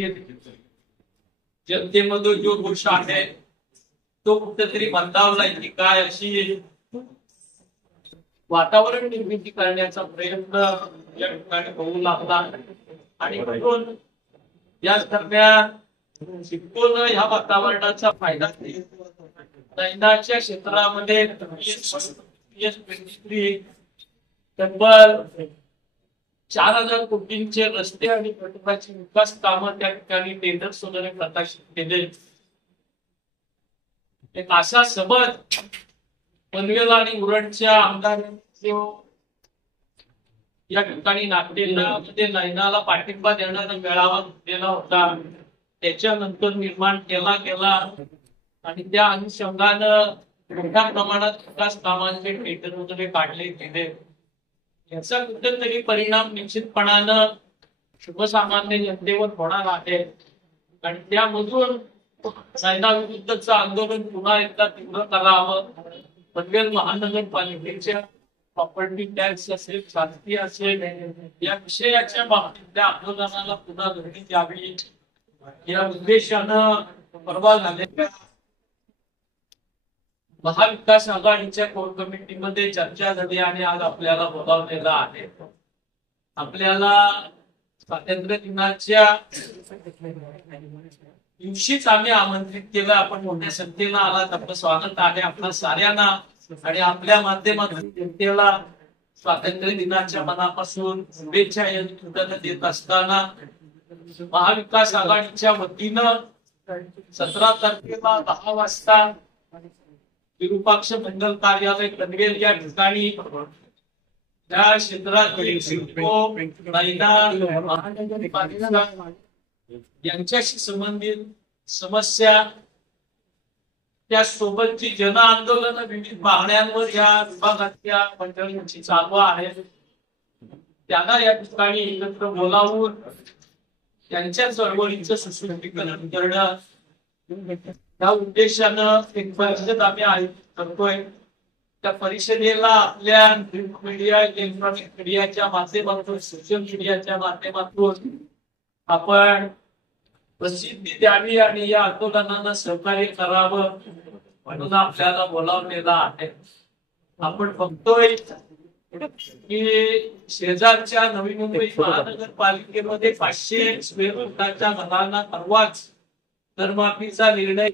बाबतीत जनतेमध्ये जो रोष आहे तो कुठेतरी मंदावला की काय अशी वातावरण निर्मिती करण्याचा प्रयत्न या ठिकाणी होऊ लागला आणि म्हणून या दरम्यान शिकून ह्या वातावरणाचा फायदा नैनाच्या क्षेत्रामध्ये तब्बल 4000 कोटींचे रस्ते आणि महत्वाची विकास कामं त्या ठिकाणी टेंडर्स वगैरे प्रकाशित केले. एक असा समज पनवेल आणि उरणच्या आमदारांनी या ठिकाणी नागरिकांमध्ये नैनाला पाठिंबा देण्याचा मेळावा दिला होता. त्याच्यानंतर निर्माण केला आणि त्या अनुषंगानं मोठ्या प्रमाणात विकास कामांचे टेंडर वगैरे काढले गेले. याचा कुठेतरी परिणाम निश्चितपणानं सर्वसामान्य जनतेवर होणार आहे आणि त्यामधून नैना विरुद्धचं आंदोलन पुन्हा एकदा तीव्र करावं. पनवेल महानगरपालिकेच्या प्रॉपर्टी टॅक्स असेल, शासकीय असेल, या विषयाच्या बाबतीत त्या आंदोलनाला पुन्हा गती द्यावी या उद्देशानं परवा झालेल्या महाविकास आघाडीच्या कोर कमिटीमध्ये चर्चा झाली आणि आज आपल्याला बोलावलेलं आहे. आपल्याला स्वातंत्र्य दिनाच्या दिवशीच आम्ही आमंत्रित केलं. आपण मोठ्या संख्येनं आलात, आपलं स्वागत आहे आपल्या साऱ्यांना आणि आपल्या माध्यमातून जनतेला स्वातंत्र्य दिनाच्या मनापासून शुभेच्छा देत असताना महाविकास आघाडीच्या वतीनं 17 तारखेला 10 वाजता विरूपाक्ष मंडल कार्यालय पनवेल या ठिकाणी त्या क्षेत्रात यांच्याशी संबंधित समस्या त्यासोबतची जन आंदोलन विविध मागण्यांवर या विभागाच्या मंडळींची चालू आहे. त्यांना या ठिकाणी एकत्र बोलावून त्यांच्या चळवळीचं सुशोभीकरण करणं या उद्देशानं एक परिषद आम्ही आयोजित करतोय. त्या परिषदेला आपल्या प्रिंट मीडिया, इलेक्ट्रॉनिक मीडियाच्या माध्यमातून, सोशल मीडियाच्या माध्यमातून आपण प्रसिद्धी द्यावी आणि या आंदोलनाला सहकार्य करावं म्हणून आपल्याला बोलावलेलं आहे. आपण बघतोय की शेजारच्या नवी मुंबई महानगरपालिकेमध्ये 500 स्क्वेअर फुटाच्या घरांना परवाच करमाफीचा निर्णय